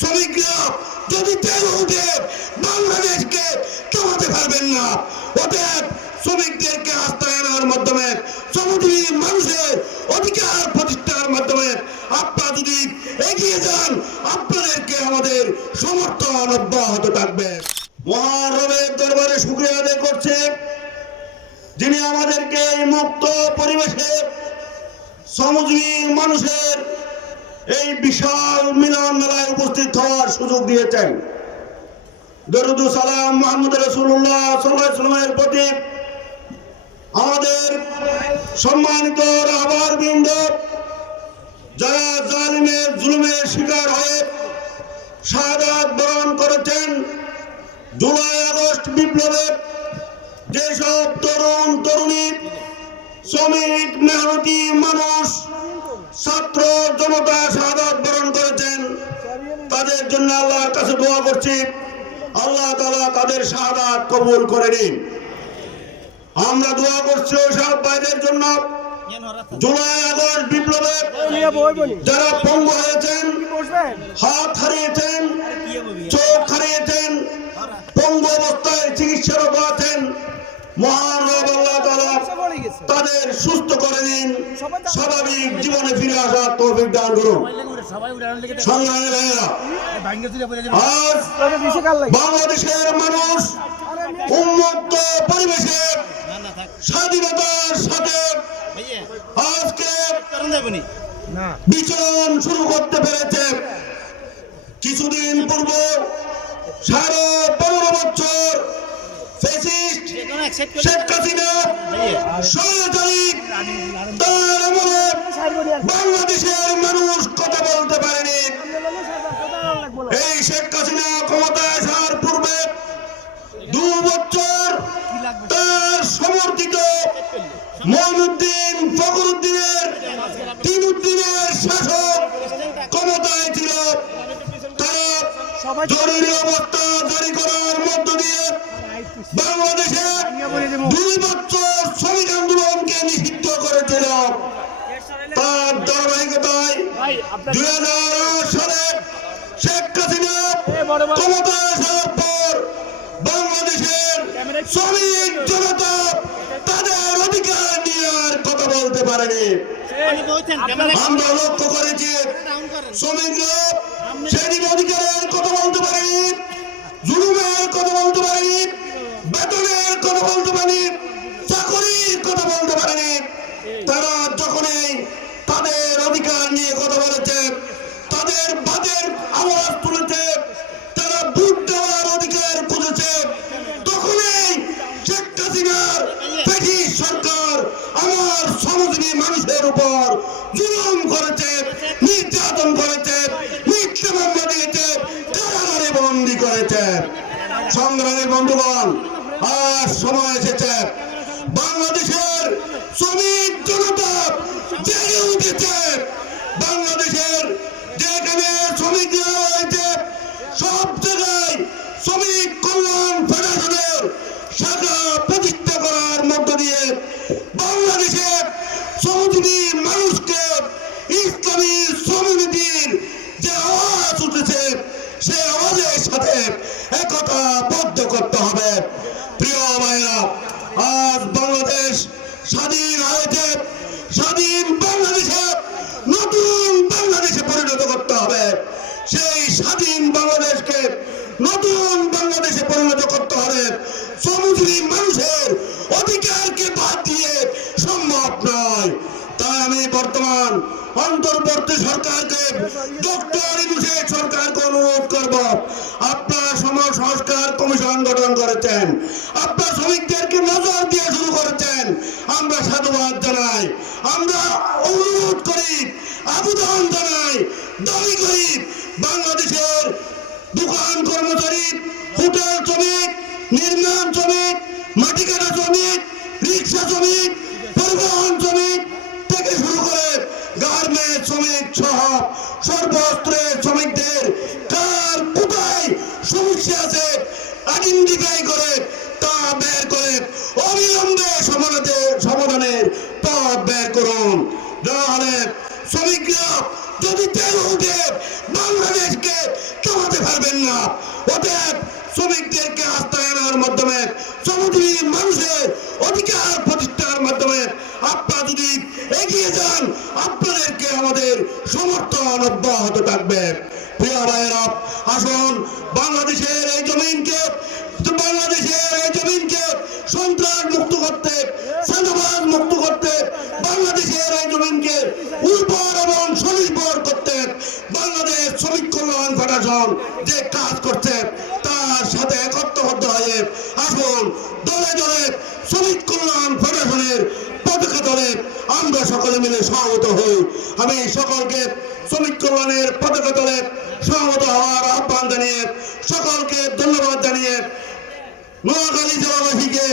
শ্রমিকরা তেল উঠে বাংলাদেশকে থামাতে পারবেন না, অতএব শ্রমিকদেরকে আস্থায় মাধ্যমে শ্রমজীবী মানুষের অধিকার প্রতিষ্ঠার মাধ্যমে আপনারা যদি এগিয়ে যান, আপনাদেরকে আমাদের সমর্থন অব্যাহত থাকবে। মহারবের দরবারে শুক্রিয়া করছে। যিনি আমাদেরকে মুক্ত পরিবেশে শ্রমজীবী মানুষের এই বিশাল মিলন মেলায় উপস্থিত হওয়ার সুযোগ দিয়েছেন। দরুদ সালাম মোহাম্মদ রসুল্লাহ প্রতি আমাদের সম্মানিত রাবার বৃন্দ যারা জালিমের জুলুমের শিকার হয়ে শাহাদাত বরণ করেছেন, জুলাই আগস্ট বিপ্লবে যেসব তরুণ, তরুণী, শ্রমিক, মেহনতি মানুষ, ছাত্র জনতা শাহাদাত বরণ করেছেন। তাদের জন্য আল্লাহর কাছে দোয়া করছি। আল্লাহ তাআলা তাদের কবুল করে নিন। আমরা দোয়া করছি সব ভাইদের জন্য। জুলাই আগস্ট বিপ্লবে যারা পঙ্গু হয়েছেন, হাত হারিয়েছেন, চোখ হারিয়েছেন, পঙ্গু অবস্থায় স্বাভাবিক জীবনে ফিরে আসার তৌফিক দান করুন। বাংলাদেশের মানুষ উন্মুক্ত পরিবেশে স্বাধীনতার সাথে আজকে বিচরণ শুরু করতে পেরেছে। কিছুদিন পূর্ব সাড়ে পনেরো বছর ফেসিস্ট শেখ হাসিনা ভাইয়া। তার আমলে বাংলাদেশের মানুষ কথা বলতে পারেনি। এই শেখ হাসিনা ক্ষমতায় আসার পূর্বে দু বছর তার সমর্থিত মইনুদ্দিন ফখরুদ্দিনের তিন উদ্দিনের শাসক ক্ষমতায় ছিল। জরুরি অবস্থা জারি করার মধ্য দিয়ে বাংলাদেশে দুই বছর শ্রমিক আন্দোলনকে নিষিদ্ধ করেছিল। তার ধারাবাহিকতায় দুই হাজার আট সালে শেখ হাসিনা ক্ষমতায় আসার পর বাংলাদেশের শ্রমিক জনতা তাদের অধিকার নিয়ে আর কথা বলতে পারেনি। আমরা লক্ষ্য করেছি শ্রমিকরা অধিকারের কথা বলতে পারি জুলুমের কথা বলতে পারেনি বেতনের কথা বলতে পারেনি সংগ্রামী বন্ধুগণ, আজ সময় এসেছে। বাংলাদেশের শ্রমিক জনতা জেগে উঠেছে। বাংলাদেশের যেখানে শ্রমিকরা রয়েছে, সব জায়গায় শ্রমিক কল্যাণ ফেডারেশনের শাখা প্রতিষ্ঠা করার মধ্য দিয়ে বাংলাদেশে শ্রমজীবী মানুষকে ইসলামী শ্রমনীতির যে আওয়াজ উঠেছে, সেই আওয়াজের সাথে বদ্ধ করতে হবে। প্রিয় ভাইরা, আজ বাংলাদেশ স্বাধীন হয়েছে। স্বাধীন বাংলাদেশে, নতুন বাংলাদেশে পরিণত করতে হবে। সেই স্বাধীন বাংলাদেশকে নতুন বাংলাদেশে পরিণত করতে হবে। শ্রমজীবী মানুষের অধিকারকে বাদ দিয়ে সম্ভব নয়। আমি বর্তমান অন্তর্বর্তী সরকারকে ডক্টর সরকারকে অনুরোধ করব। আপনার সমাজ সংস্কার কমিশন গঠন করেছেন। আপনারা শ্রমিকদেরকে নজর দিয়ে শুরু করেছেন। আমরা সাধুবাদ জানাই। আমরা অনুরোধ করি, আবেদন জানাই, দাবি করি, বাংলাদেশের দোকান কর্মচারী, হোটেল শ্রমিক, নির্মাণ শ্রমিক মাটি কাটা শ্রমিক রিক্সা শ্রমিক পরিবহন শ্রমিক থেকে শুরু করে গার্মেন্ট শ্রমিক সহ সর্বস্ত্রের অবিলম্বে সমাধানের বের করুন। নাহলে শ্রমিকরা যদি তেল উঠে বাংলাদেশকে অতএব শ্রমিকদেরকে আস্থায়নের মাধ্যমে শ্রমজীবী মানুষের অধিকার প্রতিষ্ঠার মাধ্যমে আপনারা যদি এগিয়ে যান আপনাদেরকে আমাদের সমর্থন অব্যাহত থাকবে প্রিয় ভাইয়েরা আসুন বাংলাদেশের এই জমিনকে, বাংলাদেশের এই জমিনকে সন্ত্রাস মুক্ত করতে সান্দাবাদ মুক্ত করতে, বাংলাদেশের এই জমিনকে উর্বর এবং স্বনির্ভর করতে, বাংলাদেশ শ্রমিক কল্যাণ ফেডারেশন যে কাজ করছে তার সাথে একত্রবদ্ধ হয়ে আসুন দলে দলে শ্রমিক কল্যাণ ফেডারেশনের পতাকা দলে আমরা সকলে মিলে সহমত হই। আমি সকলকে শ্রমিক কল্যাণের পতাকা দলে সহমত হওয়ার আহ্বান জানিয়ে, সকলকে ধন্যবাদ জানিয়ে নোয়াখালী জেলাবাসীকে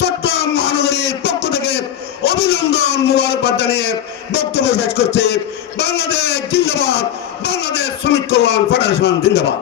চট্টগ্রাম মহানগরীর পক্ষ থেকে অভিনন্দন মুবারকবাদ জানিয়ে বক্তব্য শেষ করছে। বাংলাদেশ জিন্দাবাদ, বাংলাদেশ শ্রমিক কল্যাণ ফেডারেশন জিন্দাবাদ।